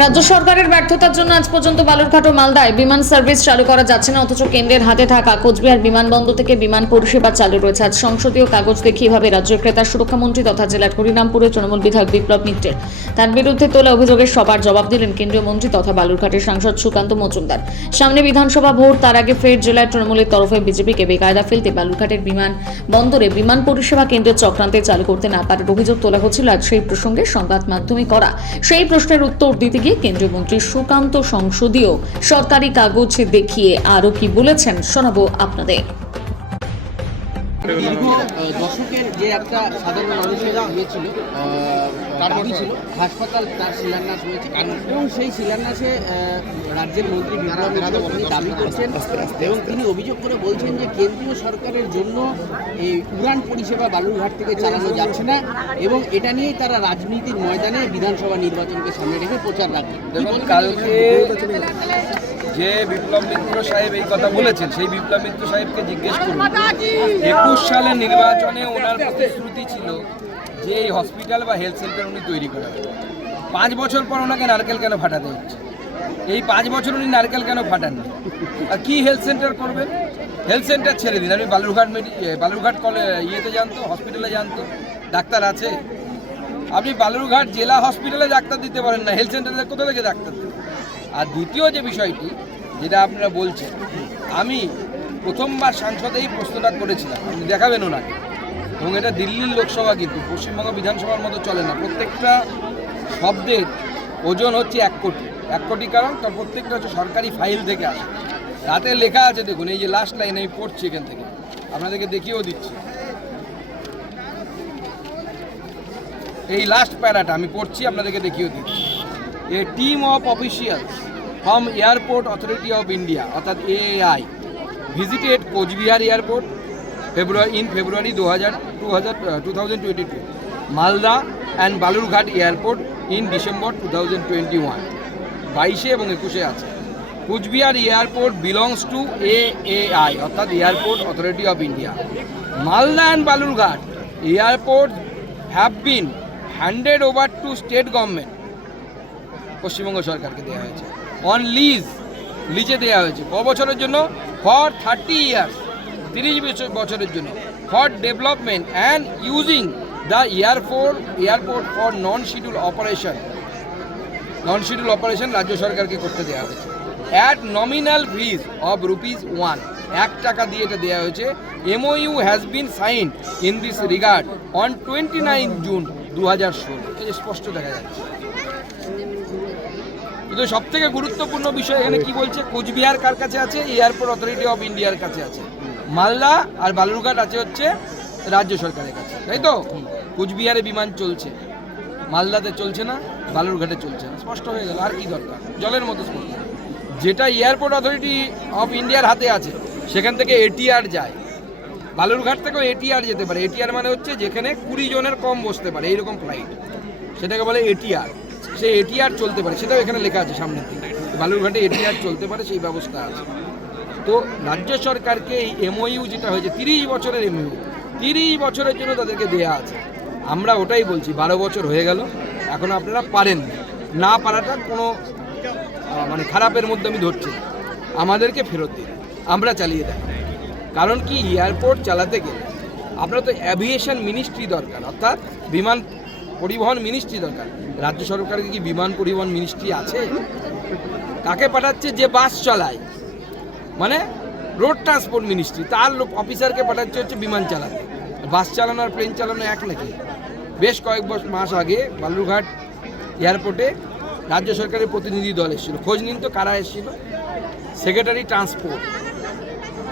রাজ্য সরকারের ব্যর্থতার জন্য আজ পর্যন্ত বালুরঘাট ও মালদায় বিমান সার্ভিস চালু করা যাচ্ছে না, অথচ কেন্দ্রের হাতে থাকা কোচবিহার বিমানবন্দর থেকে বিমান পরিষেবা চালু রয়েছে। আজ সংসদীয় কাগজ দেখিয়ে এভাবে রাজ্যের ক্রেতা সুরক্ষা মন্ত্রী তথা জেলার হরিরামপুরের তৃণমূল বিধায়ক বিপ্লব মিত্রের তার বিরুদ্ধে তোলা অভিযোগের সবার জবাব দিলেন কেন্দ্রীয় মন্ত্রী তথা বালুরঘাটের সাংসদ সুকান্ত মজুমদার। সামনে বিধানসভা ভোট, তার আগে ফের জেলায় তৃণমূলের তরফে বিজেপিকে বেকায়দা ফেলতে বালুরঘাটের বিমান বন্দরে বিমান পরিষেবা কেন্দ্রের চক্রান্তে চালু করতে না পারার অভিযোগ তোলা হচ্ছিল আজ সেই প্রসঙ্গে সংবাদ মাধ্যমে করা। সেই প্রশ্নের উত্তর দিতে গিয়ে কেন্দ্রীয় মন্ত্রী সুকান্ত সংসদীয় সরকারি কাগজ দেখিয়ে আরও কি বলেছেন শোনাবো আপনাদের। দীর্ঘ দশকের যে একটা সাধারণ মানুষের ইয়ে ছিল দাবি ছিল, হাসপাতাল তার শিলান্যাস হয়েছে এবং সেই শিলান্যাসে রাজ্যের মন্ত্রী বিপ্লব তিনি দাবি করছেন এবং তিনি অভিযোগ করে বলছেন যে কেন্দ্রীয় সরকারের জন্য এই উড়ান পরিষেবা বালুরঘাট থেকে চালানো যাচ্ছে না এবং এটা নিয়েই তারা রাজনীতির ময়দানে বিধানসভা নির্বাচনকে সামনে রেখে প্রচার রাখবে? কালকে যে বিপ্লব মিত্র সাহেব এই কথা বলেছেন, সেই বিপ্লব মিত্র সাহেবকে জিজ্ঞেস করুন। একুশ সালের নির্বাচনে ওনার প্রতিশ্রুতি ছিল যে এই হসপিটাল বা হেলথ সেন্টার উনি তৈরি করেন পাঁচ বছর পর ওনাকে নারকেল কেন ফাটাতে হচ্ছে? এই পাঁচ বছর উনি নারকেল কেন ফাটাননি? আর কী হেলথ সেন্টার করবেন? হেলথ সেন্টার ছেড়ে দিন। আপনি বালুরঘাট মেডি বালুরঘাট কলে, ইয়েতে জানতো, হসপিটালে জানতো। ডাক্তার আছে। আপনি বালুরঘাট জেলা হসপিটালে ডাক্তার দিতে পারেন না। হেলথ সেন্টারে কোথা থেকে ডাক্তার আর দ্বিতীয় যে বিষয়টি, যেটা আপনারা বলছেন, আমি প্রথমবার সাংসদে এই প্রশ্নটা করেছিলাম, আপনি দেখাবেন ওনাকে। এবং এটা দিল্লির লোকসভা কিন্তু, পশ্চিমবঙ্গ বিধানসভার মতো চলে না। প্রত্যেকটা শব্দের ওজন হচ্ছে এক কোটি। এক কোটি কারণ তার প্রত্যেকটা হচ্ছে সরকারি ফাইল থেকে আসে। তাতে লেখা আছে, দেখুন, এই যে লাস্ট লাইন আমি পড়ছি এখান থেকে। আপনাদেরকে দেখিয়েও দিচ্ছি। এই লাস্ট প্যারাটা আমি পড়ছি, আপনাদেরকে দেখিয়েও দিচ্ছি। A team of officials from Airport Authority of India অর্থাৎ AI visited Coochbehar airport February in February দু হাজার টু হাজার two thousand twenty two Malda and Balurghat airport in December two thousand twenty one বাইশে এবং একুশে আছে। Coochbehar airport belongs to A I অর্থাৎ Airport Authority of India Malda and Balurghat airport have been handed over to state government Paschimbanga সরকারকে দেওয়া হয়েছে। On lease লিজে দেওয়া হয়েছে। ক বছরের জন্য? ফর থার্টি ইয়ার্স তিরিশ বছর বছরের জন্য। For development and using the airport airport for non schedule operation non schedule operation রাজ্য সরকারকে করতে দেওয়া হয়েছে। At nominal fees of rupees one এক টাকা দিয়ে এটা দেওয়া হয়েছে। MOU has been sign in this regard on twenty nine June দু হাজার ষোলো স্পষ্ট দেখা যাচ্ছে। কিন্তু সব থেকে গুরুত্বপূর্ণ বিষয় এখানে কি বলছে? কোচবিহার কার কাছে আছে? এয়ারপোর্ট অথরিটি অফ ইন্ডিয়ার কাছে আছে। মালদা আর বালুরঘাট আছে হচ্ছে রাজ্য সরকারের কাছে। তাই তো? কোচবিহারে বিমান চলছে। মালদাতে চলছে না, বালুরঘাটে চলছে না। স্পষ্ট হয়ে গেল, আর কি দরকার? জলের মতো স্পষ্ট। যেটা এয়ারপোর্ট অথরিটি অফ ইন্ডিয়ার হাতে আছে, সেখান থেকে এটিআর যায়। বালুরঘাট থেকেও এটিআর যেতে পারে। এটিআর মানে হচ্ছে যেখানে কুড়ি জনের কম বসতে পারে, এইরকম ফ্লাইট সেটাকে বলে এটিআর। সে এটিআর চলতে পারে, সেটাও এখানে লেখা আছে সামনের দিকে। বালুরঘাটে এটিআর চলতে পারে, সেই ব্যবস্থা আছে। তো রাজ্য সরকারকে এই এমওইউ যেটা হয়েছে, তিরিশ বছরের এমওইউ তিরিশ বছরের জন্য তাদেরকে দেয়া আছে। আমরা ওটাই বলছি, বারো বছর হয়ে গেল, এখন আপনারা পারেন না। না পারাটা কোনো মানে খারাপের মধ্যে আমি ধরছি আমাদেরকে ফেরত দিন, আমরা চালিয়ে দেয় কারণ কি, এয়ারপোর্ট চালাতে গেলে আপনার তো অ্যাভিয়েশন মিনিস্ট্রি দরকার, অর্থাৎ বিমান পরিবহন মিনিস্ট্রি দরকার। রাজ্য সরকারের কি বিমান পরিবহন মিনিস্ট্রি আছে? কাকে পাঠাচ্ছে? যে বাস চালায়। মানে রোড ট্রান্সপোর্ট মিনিস্ট্রি তার অফিসারকে পাঠাচ্ছে হচ্ছে বিমান চালাতে। বাস চালানো আর প্লেন চালানো এক নাকি বেশ কয়েক বছর মাস আগে বালুরঘাট এয়ারপোর্টে রাজ্য সরকারের প্রতিনিধি দল এসেছিল। খোঁজ নিন তো কারা এসেছিল। সেক্রেটারি ট্রান্সপোর্ট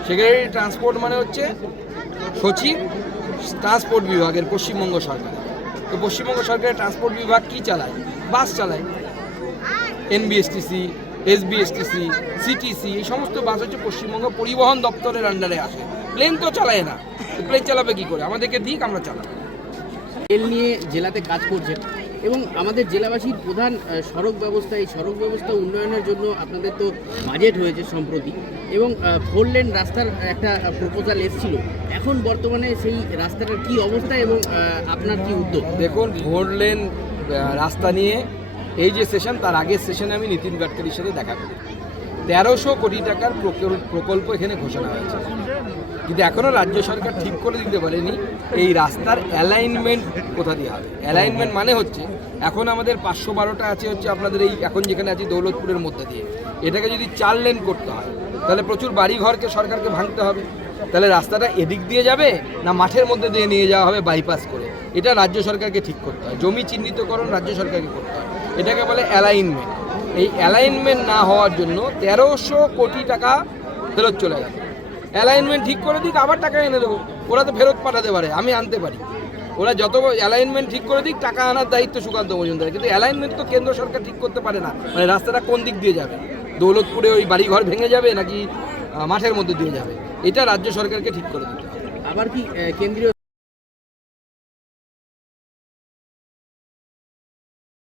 সেক্রেটারি ট্রান্সপোর্ট মানে হচ্ছে সচিব ট্রান্সপোর্ট বিভাগের পশ্চিমবঙ্গ সরকার। তো পশ্চিমবঙ্গ সরকারের ট্রান্সপোর্ট বিভাগ কি চালায়? বাস চালায়। এনবিএসটিসি এসবিএসটিসি সিটিসি এই সমস্ত বাস হচ্ছে পশ্চিমবঙ্গ পরিবহন দপ্তরের আন্ডারে আসে। প্লেন তো চালায় না। প্লেন চালাবে কি করে? আমাদেরকে দিক, আমরা চালাবো। রেল নিয়ে জেলাতে কাজ করছেন এবং আমাদের জেলাবাসীর প্রধান সড়ক ব্যবস্থা, এই সড়ক ব্যবস্থা উন্নয়নের জন্য আপনাদের তো বাজেট হয়েছে সম্প্রতি এবং ফোর লেন রাস্তার একটা প্রপোজাল এসেছিল। এখন বর্তমানে সেই রাস্তাটার কি অবস্থা এবং আপনার কি উদ্যোগ? দেখুন ফোর লেন রাস্তা নিয়ে এই যে সেশন তার আগের সেশনে আমি নীতিন গাডকারির সাথে দেখা করি। তেরোশো কোটি টাকার প্রকল্প এখানে ঘোষণা হয়েছে। কিন্তু এখনও রাজ্য সরকার ঠিক করে দিতে পারেনি এই রাস্তার অ্যালাইনমেন্ট কোথা দিয়ে হবে? অ্যালাইনমেন্ট মানে হচ্ছে, এখন আমাদের পাঁচশো বারোটা আছে হচ্ছে আপনাদের এই এখন যেখানে আছি দৌলতপুরের মধ্যে দিয়ে। এটাকে যদি চার লেন করতে হয়, তাহলে প্রচুর বাড়ি ঘরকে সরকারকে ভাঙতে হবে। তাহলে রাস্তাটা এদিক দিয়ে যাবে না মাঠের মধ্যে দিয়ে নিয়ে যাওয়া হবে বাইপাস করে? এটা রাজ্য সরকারকে ঠিক করতে হয়। জমি চিহ্নিতকরণ রাজ্য সরকারকে করতে হয়। এটাকে বলে অ্যালাইনমেন্ট এই অ্যালাইনমেন্ট না হওয়ার জন্য তেরোশো কোটি টাকা ফেরত চলে গেল। অ্যালাইনমেন্ট ঠিক করে দিক, আবার টাকা এনে দেবো। ওরা তো ফেরত পাঠাতে পারে, আমি আনতে পারি। ওরা যত অ্যালাইনমেন্ট ঠিক করে দিক, টাকা আনার দায়িত্ব সুকান্ত মজুমদার কিন্তু অ্যালাইনমেন্ট তো কেন্দ্র সরকার ঠিক করতে পারে না। মানে রাস্তাটা কোন দিক দিয়ে যাবে? দৌলতপুরে ওই বাড়িঘর ভেঙে যাবে নাকি মাঠের মধ্যে দিয়ে যাবে? এটা রাজ্য সরকারকে ঠিক করে দিতে হবে। আবার কি কেন্দ্রীয়